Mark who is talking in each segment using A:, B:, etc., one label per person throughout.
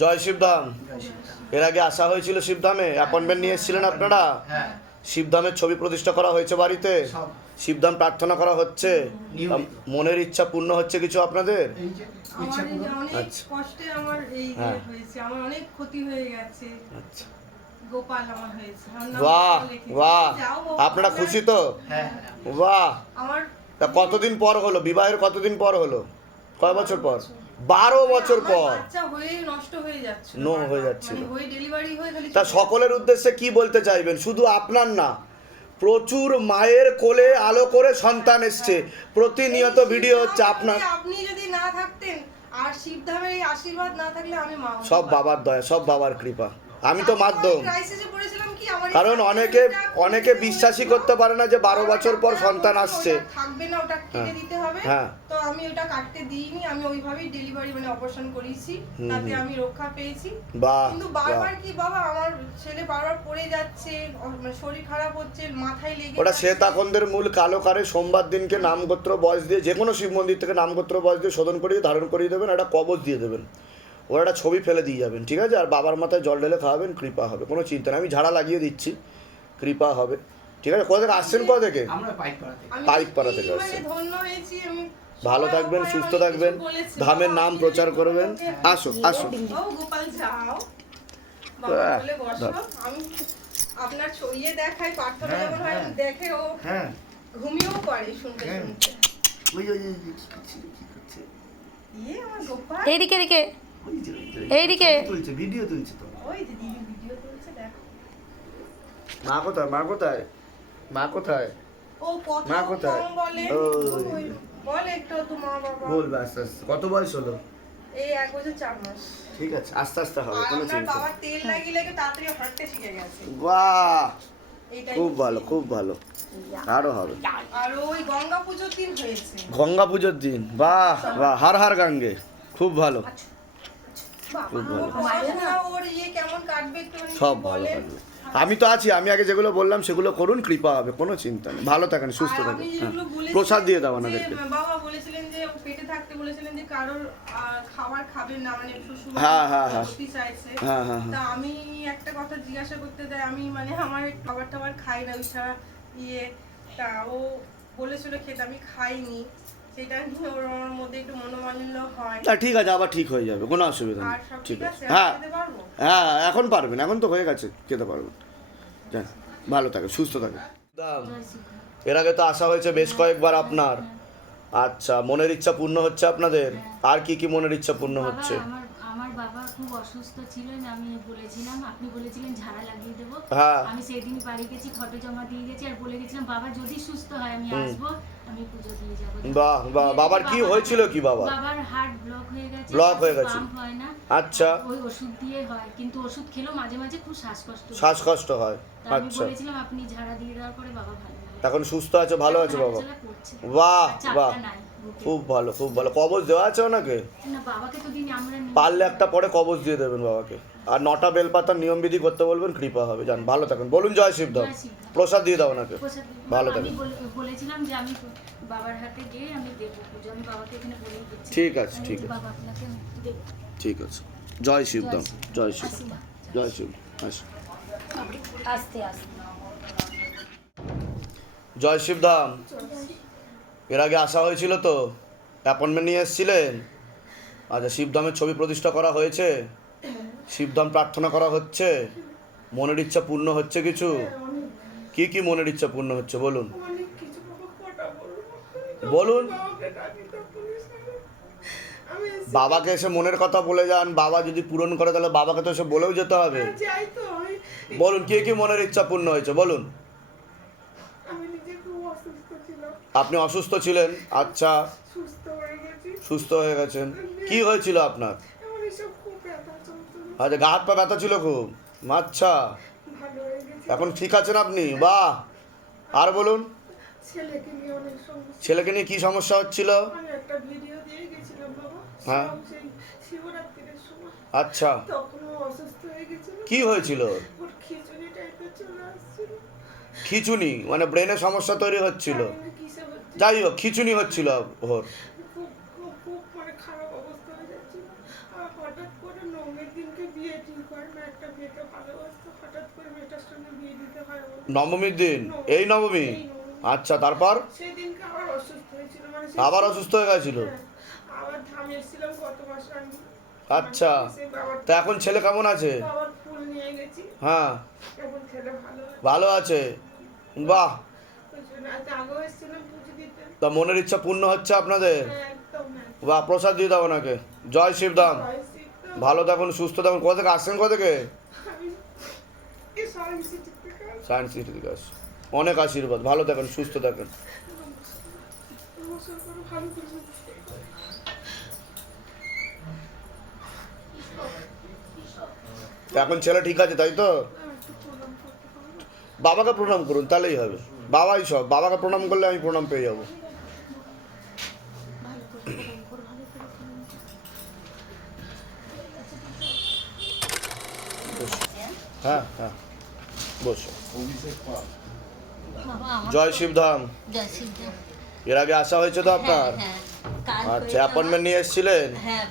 A: জয় শিবধাম। এর আগে আসা হয়েছিল শিবধামে? অ্যাপয়েন্টমেন্ট নিয়ে এসেছিলেন আপনারা?
B: হ্যাঁ।
A: শিবধামের ছবি প্রতিষ্ঠা করা হয়েছে বাড়িতে? শিবধাম প্রার্থনা করা হচ্ছে? মনের ইচ্ছা পূর্ণ হচ্ছে কিছু আপনাদের? আচ্ছা।
C: কষ্টে আমার এই যে
A: হ্যাঁ।
C: হয়েছে আমার অনেক ক্ষতি হয়ে গেছে।
A: আচ্ছা। বাহ বাহ। আপনারা খুশি তো?
B: হ্যাঁ
A: বাহ। তা কতদিন পর হলো? বিবাহের কতদিন পর হলো? কয় বছর পর? বারো বছর পর।
C: হয়ে যাচ্ছে
A: নো হয়ে যাচ্ছিল।
C: মানে হয়ে হয়ে
A: তা সকলের উদ্দেশ্যে কি বলতে চাইবেন? শুধু আপনার না প্রচুর মায়ের কোলে আলো করে সন্তান এসছে। প্রতিনিয়ত ভিডিও হচ্ছে আপনার।
C: আপনি যদি না থাকতেন আর শিবধামের এই আশীর্বাদ না থাকলে আমি মা
A: সব বাবার দয়া সব বাবার কৃপা। আমি তো মাধ্যম। কারণ অনেকে অনেকে বিশ্বাসই করতে পারে না যে বারো বছর পর সন্তান আসছে।
C: থাকবে না ওটা কেটে
A: হ্যাঁ।
C: দিতে হবে।
A: হ্যাঁ।
C: তো আমি ওটা কাটতে দিইনি। আমি ওইভাবেই ডেলিভারি মানে অপারেশন করিয়েছি তাতে আমি রক্ষা পেয়েছি। কিন্তু বারবার কি বাবা আমার ছেলে বারবার পড়ে যাচ্ছে মানে শরীর খারাপ হচ্ছে মাথায় লেগে
A: ওটা। শ্বেতাকন্দের মূল কালো কারে সোমবার দিনকে নামগোত্র বয়স দিয়ে যে কোনো শিব মন্দির থেকে নামগোত্র বয়স দিয়ে শোধন করিয়ে ধারণ করিয়ে দেবেন একটা কবচ দিয়ে দেবেন। ওরা একটা ছবি ফেলে দিয়ে যাবেন ঠিক আছে? আর বাবার মাথায় জল ঢেলে খাওয়াবেন কৃপা হবে কোনো চিন্তা নেই। আমি ঝাড়া লাগিয়ে দিচ্ছি কৃপা হবে ঠিক আছে? কোথা থেকে আসছেন কোথা থেকে?
B: আমরা পাইপ পাড়াতে
C: আমি
A: পাইপ পাড়া থেকে
C: সত্যিই
A: আসছে।
C: ধন্য হয়েছি আমি
A: ভালো থাকবেন সুস্থ থাকবেন ধামের নাম প্রচার করবেন। আসো আসো।
C: ও গোপাল যাও। বাবা
A: আহ,
C: বলে বসো।
A: ধর।
C: আমি আপনার ছড়িয়ে দেখাই প্রার্থনা
B: হ্যাঁ,
C: যখন হয়
B: হ্যাঁ।
C: দেখে ও ঘুমিয়েও পারে শুনতে। শুনতে।
B: ওই ওই ওই, ওই, কি করছে?
C: ইয়ে আমার গোপাল।
D: এইদিকে এদিকে।
B: ওই যে,
D: এইদিকে।
B: তুলছে ভিডিও তুলছে তো।
C: ওই যে দিদি ভিডিও তুলছে দেখো।
A: মা কোথায়? মা কোথায়? মা কোথায়?
C: ও কত
A: মা কোথায়?
C: বলে বল একটু তো মা বাবা।
A: আস্তে আস্তে কত বয়স হলো?
C: এই এক বছর চার মাস।
A: ঠিক আছে আস্তে আস্তে হবে কোনো চিন্তা
C: বাবার তেল লাগিয়ে লেগে তাড়াতাড়ি হাঁটতে শিখে গেছে।
A: বাহ! খুব ভালো খুব ভালো। আরও হবে।
C: আর ওই গঙ্গা পুজোর দিন হয়েছে।
A: গঙ্গা পুজোর দিন বাহ বাহ হার হার গাঙ্গে খুব ভালো।
C: বাবা,
A: খুব ভালো।
C: ইয়ে
A: সব ভালো। থাকবে আমি তো আছি আমি আগে যেগুলো বললাম সেগুলো করুন কৃপা হবে কোনো চিন্তা নেই। ভালো থাকেন সুস্থ থাকেন। হ্যাঁ। প্রসাদ দিয়ে দাও
C: মানে
A: হ্যাঁ, হ্যাঁ, হ্যাঁ। হ্যাঁ হ্যাঁ হ্যাঁ।
C: আমি একটা কথা জিজ্ঞাসা করতে চাই আমি মানে আমার খাবার টাবার খাই না ওই ছাড়া ইয়ে। তা ও বলেছিল খেতে আমি খাইনি। সেটা নিয়ে ওর মধ্যে একটু মনোমালিন্য হয়।
A: না ঠিক আছে আবার ঠিক হয়ে যাবে কোনো অসুবিধা নেই। ঠিক
C: ঠিক
A: আছে। হ্যাঁ। হ্যাঁ এখন পারবেন এখন তো হয়ে গেছে খেতে পারবেন হ্যাঁ ভালো থাকে সুস্থ থাকে। এর আগে তো আসা হয়েছে বেশ কয়েকবার আপনার। আচ্ছা মনের ইচ্ছা পূর্ণ হচ্ছে আপনাদের? আর কি কি মনের ইচ্ছা পূর্ণ হচ্ছে?
E: বাবা খুব অসুস্থ ছিলেন আমি বলেছিলাম আপনি বলেছিলেন ঝাড়া লাগিয়ে দেবো।
A: হ্যাঁ।
E: আমি সেদিন বাড়ি গেছি ফটো জমা দিয়ে গেছি আর বলে গেছিলাম বাবা যদি সুস্থ হয় আমি আসব আমি পুজো দিয়ে যাব।
A: বাহ বাহ বাবার কি হয়েছিল কি বাবা?
E: বাবার হার্ট ব্লক হয়ে গেছে
A: Block হয়ে গেছে।
E: হয় না।
A: আচ্ছা।
E: ওই ওষুধ দিয়ে হয় কিন্তু ওষুধ খেলেও মাঝে মাঝে খুব শ্বাসকষ্ট
A: শ্বাসকষ্ট হয়
E: আমি
A: আচ্ছা।
E: বলেছিলাম আপনি ঝাড়া দিয়ে দেওয়ার পরে বাবা ভালো
A: এখন সুস্থ আছে ভালো আছে বাবা? বাহ বাহ। খুব ভালো খুব ভালো। কবজ দেওয়া আছে ওনাকে। পারলে একটা পরে কবজ দিয়ে দেবেন বাবাকে। আর নটা বেলপাতার নিয়মবিধি করতে বলবেন কৃপা হবে। জান ভালো থাকেন। বলুন জয় শিবধাম
E: জয় শিবধাম।
A: প্রসাদ দিয়ে দাও ওনাকে। ভালো থাকেন।
E: বলেছিলাম যে আমি বাবার হাতে গিয়ে আমি দেবো আমি বাবাকে এখানে বলেই দিচ্ছি।
A: ঠিক আছে, ঠিক আছে।
E: বাবা আপনাকে দেবো।
A: ঠিক আছে। জয় শিব শিবধাম জয় শিব। জয় শিব। আসি
D: আস্তে আস্তে।
A: জয় শিবধাম এর আগে আসা হয়েছিল তো অ্যাপয়েন্টমেন্ট নিয়ে এসেছিলেন। আচ্ছা শিবধামের ছবি প্রতিষ্ঠা করা হয়েছে। শিবধাম প্রার্থনা করা হচ্ছে। মনের ইচ্ছা পূর্ণ হচ্ছে কিছু? কি কি মনের ইচ্ছা পূর্ণ হচ্ছে বলুন? বলুন।
C: বাবাকে
A: এসে মনের কথা বলে যান। বাবা যদি পূরণ করে, তাহলে বাবাকে তো এসে বলেও যেতে হবে। বলুন, কি কি মনের ইচ্ছা পূর্ণ হয়েছে? বলুন। আপনি অসুস্থ ছিলেন? আচ্ছা।
C: সুস্থ হয়ে
A: হয়ে গেছেন। কি হয়েছিল আপনার? আচ্ছা গা হাত পা ব্যথা ছিল খুব? আচ্ছা।
C: হয়ে
A: এখন ঠিক আছেন আপনি? বাহ! আর বলুন।
C: ছেলেকে নিয়ে
A: কি সমস্যা হচ্ছিল? হ্যাঁ। আচ্ছা।
C: হয়ে
A: কি হয়েছিল? খিচুনি মানে ব্রেনে সমস্যা তৈরি হচ্ছিল।
C: জানি না কিসে হচ্ছে
A: যাই হোক খিচুনি হচ্ছিল ওর
C: খুব মানে।
A: নবমীর দিন? এই নবমী? আচ্ছা তারপর?
C: আবার অসুস্থ মানে
A: অসুস্থ হয়ে গেছিল?
C: হ্যাঁ,
A: আচ্ছা তা এখন ছেলে কেমন আছে? হ্যাঁ।
C: ভালো আছে।
A: বাহ। তা মনের ইচ্ছা পূর্ণ হচ্ছে আপনাদের?
C: হ্যাঁ, হ্যাঁ
A: বাহ প্রসাদ দিয়ে দাও ওনাকে। জয় শিবধাম ভালো থাকুন সুস্থ থাকুন। কোথা থেকে আসছেন কোথা থেকে?
C: সায়েন্স সিটি থেকে।
A: অনেক আশীর্বাদ। ভালো থাকেন সুস্থ থাকেন। এখন ছেলে ঠিক আছে তাই তো?
C: পারব
A: বাবাকে প্রণাম করুন তাহলেই হবে। বাবাই সব। বাবাকে প্রণাম করলে আমি প্রণাম পেয়ে যাব বসো। হ্যাঁ হ্যাঁ। বসো। জয় শিবধাম।
D: জয় শিবধাম।
A: এর আগে আসা হয়েছে তো আপনার?
D: হ্যাঁ, হ্যাঁ। কাজ
A: আচ্ছা অ্যাপয়েন্টমেন্ট নিয়ে এসেছিলেন?
D: হ্যাঁ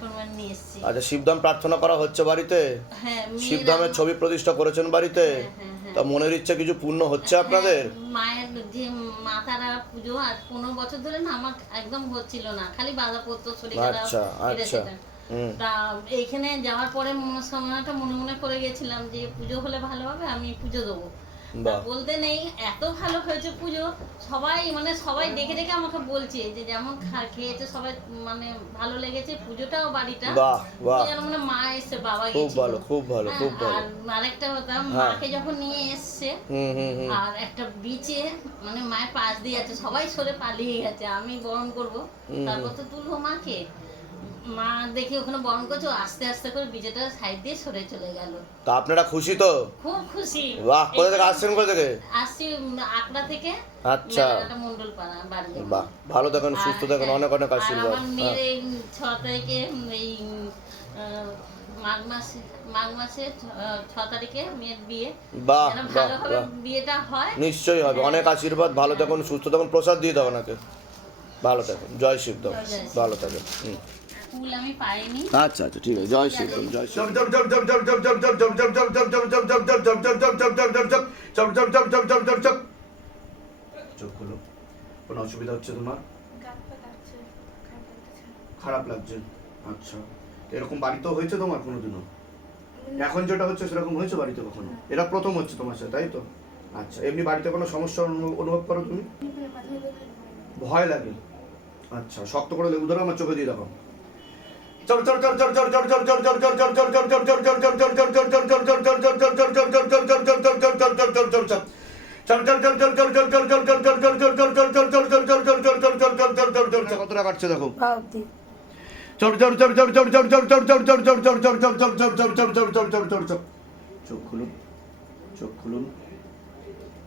A: আচ্ছা শিবধাম প্রার্থনা করা হচ্ছে বাড়িতে?
D: হ্যাঁ
A: শিবধামের ছবি প্রতিষ্ঠা করেছেন বাড়িতে?
D: হ্যাঁ, হ্যাঁ, হ্যাঁ।
A: তা মনের ইচ্ছা কিছু পূর্ণ হচ্ছে আপনাদের?
D: হ্যাঁ, মায়ের যে মাতারা পুজো আর পনেরো বছর ধরে না আমার একদম হচ্ছিল না। খালি বাধা পড়তো শরীর খারাপ
A: আচ্ছা, আচ্ছা।
D: তা এইখানে যাওয়ার পরে মনস্কামনাটা মনে মনে করে গেছিলাম যে পুজো হলে ভালো হবে আমি পুজো দেবো। বলতে নেই এত ভালো হয়েছে পুজো সবাই মানে সবাই দেখে দেখে আমাকে বলছে যে যেমন খেয়েছে সবাই মানে ভালো লেগেছে পুজোটাও বাড়িটা। যেন মানে মা এসছে বাবা
A: খুব। ভালো খুব ভালো
D: হ্যাঁ,
A: খুব ভালো।
D: আর আরেকটা কথা
A: হ্যাঁ।
D: মাকে যখন নিয়ে এসছে আর একটা বিচে মানে মায়ের পাশ দিয়ে আছে সবাই সরে পালিয়ে গেছে আমি বরণ করব তারপর তো তুলবো মাকে। মা দেখি ওখানে বরণ করছে আস্তে আস্তে করে বিজেটা সাইড দিয়ে সরে চলে গেল।
A: তা আপনারা খুশি তো?
D: খুব খুশি।
A: বাহ কোথা থেকে আসছেন কোথা থেকে?
D: আসছি আকড়া থেকে।
A: আচ্ছা।
D: মন্ডল পাড়া বাড়ি
A: বাহ ভালো থাকেন সুস্থ থাকেন
D: হ্যাঁ,
A: অনেক অনেক আশীর্বাদ।
D: আমার মেয়ের
A: হ্যাঁ।
D: এই ছ তারিখে এই মাঘ মাসে মাঘ মাসে ছ- তারিখে মেয়ের বিয়ে।
A: বাহ
D: ভালোভাবে বিয়েটা হয়।
A: নিশ্চয়ই হবে। অনেক আশীর্বাদ ভালো থাকুন সুস্থ থাকুন প্রসাদ দিয়ে দাও ওনাকে। ভালো থাকুন জয় শিবদম
D: জয়
A: ভালো থাকুন হুম।
D: ফুল আমি পাইনি
A: আচ্ছা আচ্ছা ঠিক আছে জয় শিবদম জয় শিব চোখ খুলো কোনো অসুবিধা হচ্ছে তোমার খারাপ লাগছে আচ্ছা এরকম বাড়িতেও হয়েছে তোমার কোনোদিনও এখন যেটা হচ্ছে সেরকম হয়েছে বাড়িতে কখনো এটা প্রথম হচ্ছে তোমার সাথে তাই তো আচ্ছা এমনি বাড়িতে কোনো সমস্যা অনুভব- অনুভব করো তুমি ভয় লাগে আচ্ছা শক্ত করে লেবু ধরো আমার চোখে দিয়ে দেখো কতটা কাটছে দেখো চোখ খুলুন চোখ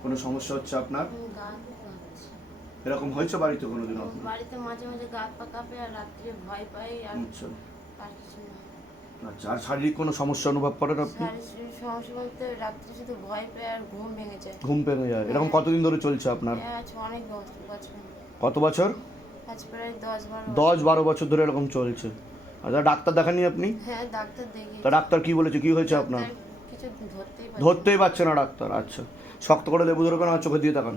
A: কোনো সমস্যা হচ্ছে আপনার এরকম হয়েছে বাড়িতে কোনোদিন
F: বাড়িতে মাঝে মাঝে গা পা কাঁপে আর রাত্রে ভয় পাই আর
A: আচ্ছা।
F: আর
A: আচ্ছা আর শারীরিক কোনো সমস্যা অনুভব করেন আপনি?
F: সমস্যা বলতে রাত্রে শুধু ভয় পাই আর ঘুম ভেঙে যায়।
A: ঘুম ভেঙে যায়। এরকম কতদিন ধরে চলছে আপনার?
F: অনেক বছর।
A: কত বছর?
F: আজ প্রায় দশ বারো
A: বছর। ধরে এরকম চলছে। আচ্ছা ডাক্তার দেখাননি আপনি?
F: হ্যাঁ ডাক্তার দেখি
A: তা ডাক্তার কি বলেছে? কি হয়েছে আপনার?
F: কিছু ধরতেই পারি
A: ধরতেই পারছে না ডাক্তার আচ্ছা। শক্ত করে লেবু ধরবেন আর চোখে দিয়ে তাকান।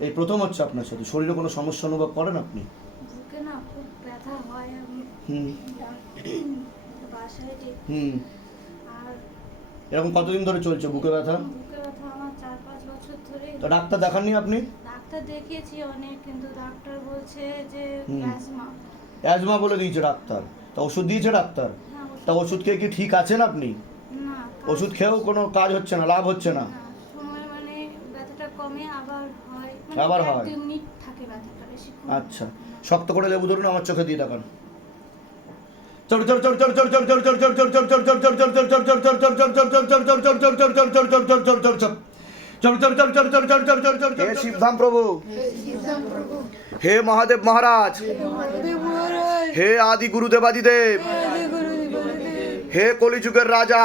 A: এই প্রথম হচ্ছে আপনার সাথে। শরীরে কোনো সমস্যা অনুভব করেন আপনি?
G: বুকে না খুব ব্যথা হয় আমি।
A: হুম।
G: বাসায়
A: হুম।
G: আর
A: এরকম কতদিন ধরে চলছে বুকে ব্যথা?
G: বুকে ব্যথা আমার চার পাঁচ বছর ধরে।
A: তো ডাক্তার দেখাননি আপনি?
G: ডাক্তার দেখিয়েছি অনেক কিন্তু ডাক্তার বলছে যে
A: হুম। অ্যাজমা। বলে দিয়েছে ডাক্তার। তা ওষুধ দিয়েছে ডাক্তার?
G: হ্যাঁ
A: তা ওষুধ খেয়ে কি ঠিক আছেন আপনি? ওষুধ খেয়েও কোনো কাজ হচ্ছে না লাভ হচ্ছে না
G: সময় মানে ব্যথাটা কমে আবার
A: আবার হয়। আচ্ছা শক্ত করে লেবু ধরুন আমার চোখে দিয়ে দেখান হে শিবধাম প্রভু হে মহাদেব মহারাজ হে আদি গুরুদেবাদিদেব হে কলিযুগের রাজা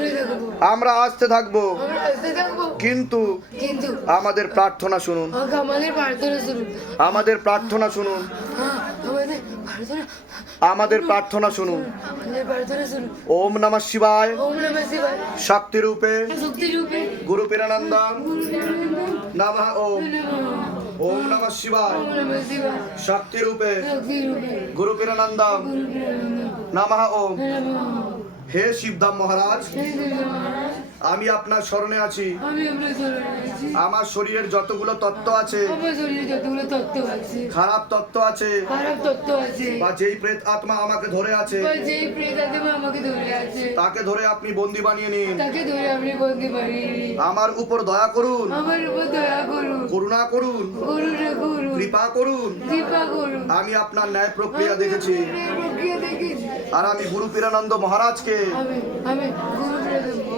H: আমরা
A: আসতে থাকব। কিন্তু আমাদের প্রার্থনা শুনুন।
H: আমাদের প্রার্থনা শুনুন।
A: আমাদের প্রার্থনা শুনুন।
H: হ্যাঁ, আমাদের প্রার্থনা
A: শুনুন।
H: আমাদের প্রার্থনা শুনুন।
A: ওম নমঃ শিবায়।
H: ওম নমঃ শিবায়।
A: শক্তি রূপে গুরু পীরানন্দম। নমঃ ওম। ওম নমঃ। শিবায়।
H: ওম নমঃ
A: শক্তি রূপে গুরু পীরানন্দম। নমঃ ওম। হে শিবধাম মহারাজ। আমি আপনার স্মরণে আছি। আমার শরীরের যতগুলো তত্ত্ব আছে খারাপ তত্ত্ব আছে বা যেই প্রেত আত্মা আমাকে ধরে আছে তাকে ধরে আপনি বন্দি বানিয়ে নিন। আমার উপর দয়া করুন। করুণা করুন। কৃপা করুন। আমি আপনার ন্যায় প্রক্রিয়া দেখেছি।
H: আমি প্রক্রিয়া দেখেছি।
A: আর আমি গুরু পীরানন্দ মহারাজকে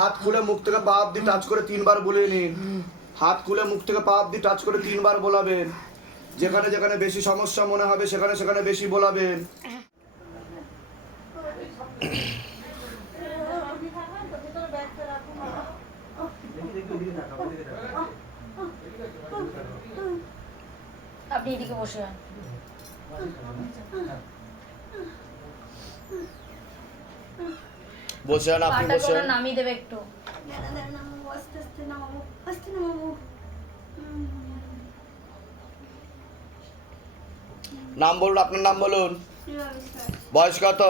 A: হাত খুলে মুখ থেকে পা অব্দি টাচ করে তিনবার বলে নিন। হাত খুলে মুখ থেকে পা অব্দি টাচ করে তিনবার বলাবেন। যেখানে যেখানে বেশি সমস্যা মনে হবে, সেখানে সেখানে বেশি বলাবেন।
F: আপনি এদিকে বসে
A: বসে না আপনি বসে
F: নামিয়ে দেবে একটু।
G: আস্তে আস্তে নামাবো আস্তে নামাবো
A: নাম বলুন। আপনার নাম বলুন বয়স কত?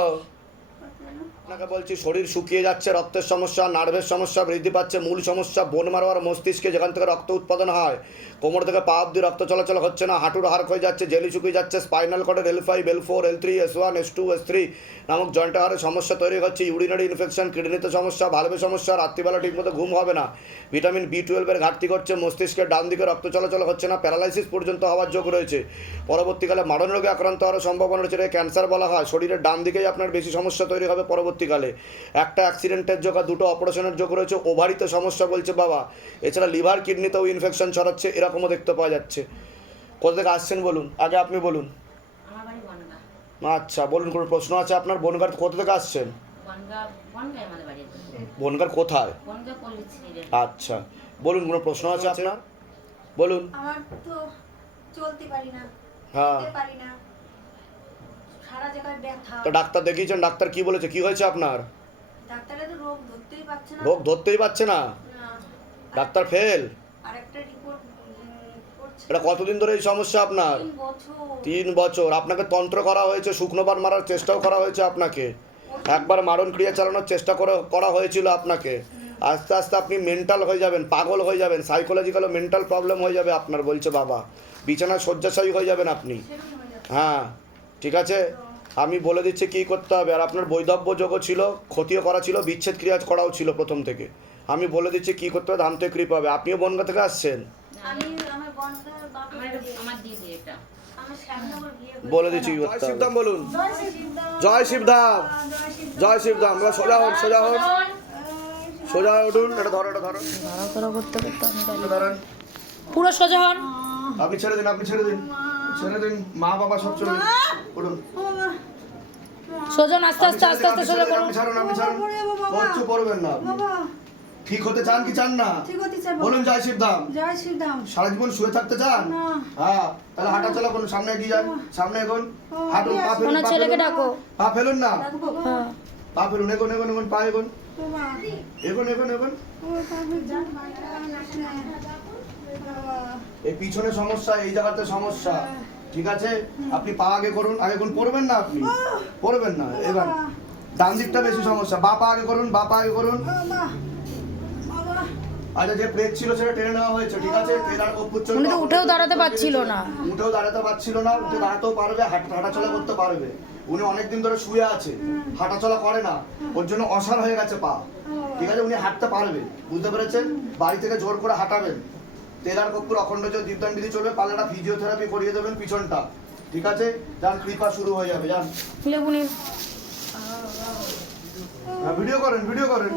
A: আপনাকে বলছি, শরীর শুকিয়ে যাচ্ছে, রক্তের সমস্যা, নার্ভের সমস্যা বৃদ্ধি পাচ্ছে, মূল সমস্যা, বোন মারোয়ার মস্তিষ্কে যেখান থেকে রক্ত উৎপাদন হয়, কোমর থেকে পা অব্দি রক্ত চলাচল হচ্ছে না, হাঁটুর হাড় হয়ে যাচ্ছে, জেলি শুকিয়ে যাচ্ছে, spinal কর্ডের L five L four L three S one S two S three নামক জয়েন্ট হাড়ের সমস্যা তৈরি হচ্ছে ইউরিনারি ইনফেকশন কিডনিতে সমস্যা ভালভে সমস্যা, রাত্রিবেলা ঠিকমতো ঘুম হবে না ভিটামিন বি টুয়েলভের ঘাটতি করছে মস্তিষ্কের ডান দিকে রক্ত চলাচল হচ্ছে না প্যারালাইসিস পর্যন্ত হওয়ার যোগ রয়েছে, পরবর্তীকালে মারণ রোগে আক্রান্ত হওয়ার সম্ভাবনা রয়েছে ক্যান্সার বলা হয়, শরীরের ডান দিকেই আপনার বেশি সমস্যা তৈরি হবে পরবর্তীকালে। একটা অ্যাক্সিডেন্টের যোগ আর দুটো অপারেশনের যোগ রয়েছে। ওভারিতে সমস্যা বলছে বাবা। এছাড়া লিভার কিডনিতেও ইনফেকশন ছড়াচ্ছে এরকমও দেখতে পাওয়া যাচ্ছে। কোথা থেকে আসছেন বলুন? আগে আপনি বলুন। আচ্ছা বলুন কোনো প্রশ্ন আছে আপনার? বনগার কোথা থেকে আসছেন? বনগার কোথায়?
D: বনগা পল্লী ছিলেন
A: আচ্ছা বলুন কোনো প্রশ্ন আছে আপনার? বলুন।
G: আমার তো চলতে পারি না।
A: হ্যাঁ।
G: পারি না। সারা জায়গায় ব্যথা।
A: তো ডাক্তার দেখিয়েছেন ডাক্তার কি বলেছে? কি হয়েছে আপনার?
G: ডাক্তারে তো রোগ ধরতেই পারছে না।
A: রোগ ধরতেই পারছে না? Doctor fail?
G: আরেকটা রিপোর্ট
A: এটা কতদিন ধরে এই সমস্যা আপনার?
G: তিন বছর।
A: আপনাকে তন্ত্র করা হয়েছে শুকনো পান মারার চেষ্টাও করা হয়েছে আপনাকে। একবার মারণ ক্রিয়া চালানোর চেষ্টা করা করা হয়েছিল আপনাকে। আস্তে আস্তে আপনি মেন্টাল হয়ে যাবেন পাগল হয়ে যাবেন সাইকোলজিক্যাল মেন্টাল প্রবলেম হয়ে যাবে আপনার বলছে বাবা। বিছানায় শয্যাশায়ী হয়ে যাবেন আপনি। হ্যাঁ। ঠিক আছে? আমি বলে দিচ্ছি কী করতে হবে। আর আপনার বৈধব্য যোগও ছিল ক্ষতিও করা ছিল বিচ্ছেদ ক্রিয়া করাও ছিল প্রথম থেকে। আমি বলে দিচ্ছি কী করতে হবে ধান থেকে কৃপা হবে। আপনিও বনগা থেকে আসছেন?
G: আমার
D: আমার। আমার
G: আমার।
A: বলে দিচ্ছি করতে হবে? বলুন। জয় শিবধাম। জয় শিবধাম। এবার সোজা হোক সোজা হোক সোজা উঠুন। এটা ধরো এটা ধরো। ধরেন
F: পুরো সোজা হন।
A: আপনি ছেড়ে দিন আপনি ছেড়ে দিন। ছেড়ে দিন মা বাবা সব চলে উঠুন
H: সোজন আস্তে আস্তে আস্তে আস্তে সোজা করুন।
A: ছাড়ুন আপনি ছাড়ুন। কিচ্ছু করবেন না ঠিক হতে চান কি চান না?
G: ঠিক হতে চাই
A: বলুন জয় শিবধাম।
G: জয়
A: সারা জীবন শুয়ে থাকতে চান?
G: না।
A: হ্যাঁ তাহলে হাঁটা চলা করুন সামনে এগিয়ে যান সামনে এগোন। হাঁটুন পা ফেলুন
H: ওনার
A: পা
H: ছেলেকে
A: ফেলুন।
H: ডাকো।
A: পা ফেলুন না।
H: হ্যাঁ।
A: পা ফেলুন এগোন এগোন এগোন পা এগোন। এগোন এগোন এগোন। এই পিছনে সমস্যা এই জায়গাতে সমস্যা। ঠিক আছে? আপনি পা আগে করুন আগে করুন। পড়বেন না আপনি? পড়বেন না। এবার ডান দিকটা বেশি সমস্যা। বা পা আগে করুন বা পা আগে করুন। আচ্ছা যে প্লেট ছিল সেটা টেনে নেওয়া হয়েছে ঠিক আছে?
H: উনি তো উঠেও দাঁড়াতে পারছিল না।
A: উঠেও দাঁড়াতে পারছিল না উঠে দাঁড়াতেও পারবে হাঁট- হাঁটাচলা করতে পারবে। উনি অনেকদিন ধরে শুয়ে আছে হাঁটাচলা করে না। ওর জন্য অসার হয়ে গেছে পা। ঠিক আছে? উনি হাঁটতে পারবে বুঝতে পেরেছেন? বাড়ি থেকে জোর করে হাঁটাবেন। তেল আর কর্পূর অখণ্ড যে দীপদান বিধি চলবে পাল্লাটা ফিজিওথেরাপি করিয়ে দেবেন পিছনটা। ঠিক আছে? যান কৃপা শুরু হয়ে যাবে যান।
H: লেবুনি
A: হ্যাঁ, ভিডিও করেন ভিডিও করেন।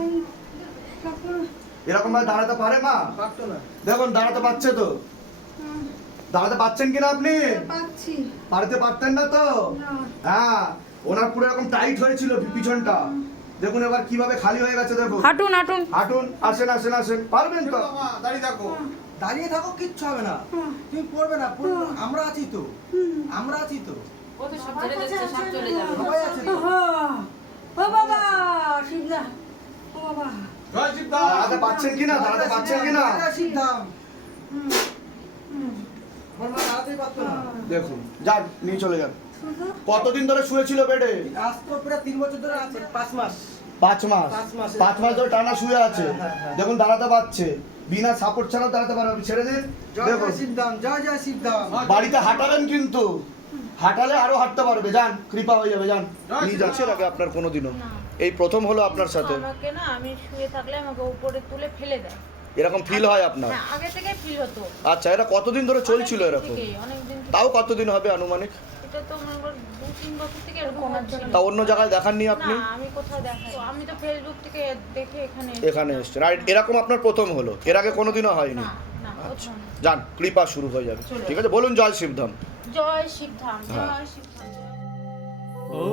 A: এরকম ভাবে দাঁড়াতে পারে মা? দেখুন দাঁড়াতে পারছে তো। দাঁড়াতে পারছেন কিনা আপনি?
G: পাচ্ছি
A: পারতে পারতেন না তো? হ্যাঁ ওনার পুরো এরকম টাইট হয়েছিল পিছনটা। দেখুন এবার কীভাবে খালি হয়ে গেছে দেখো
H: হাঁটুন হাঁটুন।
A: হাঁটুন আসেন আসেন আসেন। পারবেন তো? দাঁড়িয়ে থাকো।
B: দাঁড়িয়ে থাকো কিচ্ছু হবে না। তুমি পড়বে না পড়বে আমরা আছি তো। আমরা আছি তো। সবাই আছে তো।
G: ও বাবা শিবদা। ও বাবা।
A: দাঁড়াতে পারছেন কিনা? দাঁড়াতে পারছেন কিনা?
B: জয় শিবধাম আমার মা দাঁড়াতেই পারতো না।
A: দেখুন নিয়ে চলে যান। কতদিন ধরে শুয়েছিল বেডে?
B: আজ তো প্রায় তিন বছর ধরে আছে পাঁচ মাস।
A: পাঁচ মাস।
B: পাঁচ মাস।
A: পাঁচ মাস ধরে টানা শুয়ে আছে।
B: হ্যাঁ, হ্যাঁ, হ্যাঁ।
A: দেখুন দাঁড়াতে পারছে বিনা সাপোর্ট ছাড়াও দাঁড়াতে পারবে ছেড়ে দিন। বাড়িতে হাঁটাবেন কিন্তু হাঁটালে আরও হাঁটতে পারবে যান কৃপা হয়ে যাবে যান। নিয়ে যাচ্ছে আগে আপনার কোনোদিনও। এই প্রথম হলো আপনার সাথে।
I: আমাকে না আমি শুয়ে থাকলে আমাকে উপরে তুলে ফেলে দেয়।
A: এরকম ফিল হয় আপনার?
I: হ্যাঁ আগে থেকে ফিল হতো।
A: আচ্ছা এটা কতদিন ধরে চলছিল এরকম? তাও কতদিন হবে আনুমানিক?
I: এটা তো
A: তা অন্য জায়গায় দেখাননি আপনি?
I: এখানে
A: এসছেন। এরকম আপনার প্রথম হলো? এর আগে কোনোদিনও হয়নি?
I: আচ্ছা।
A: যান কৃপা শুরু হয়ে যাবে। ঠিক আছে বলুন জয় শিবধাম।
I: জয় শিবধাম
A: হ্যাঁ।
I: জয় শিবধাম
G: ও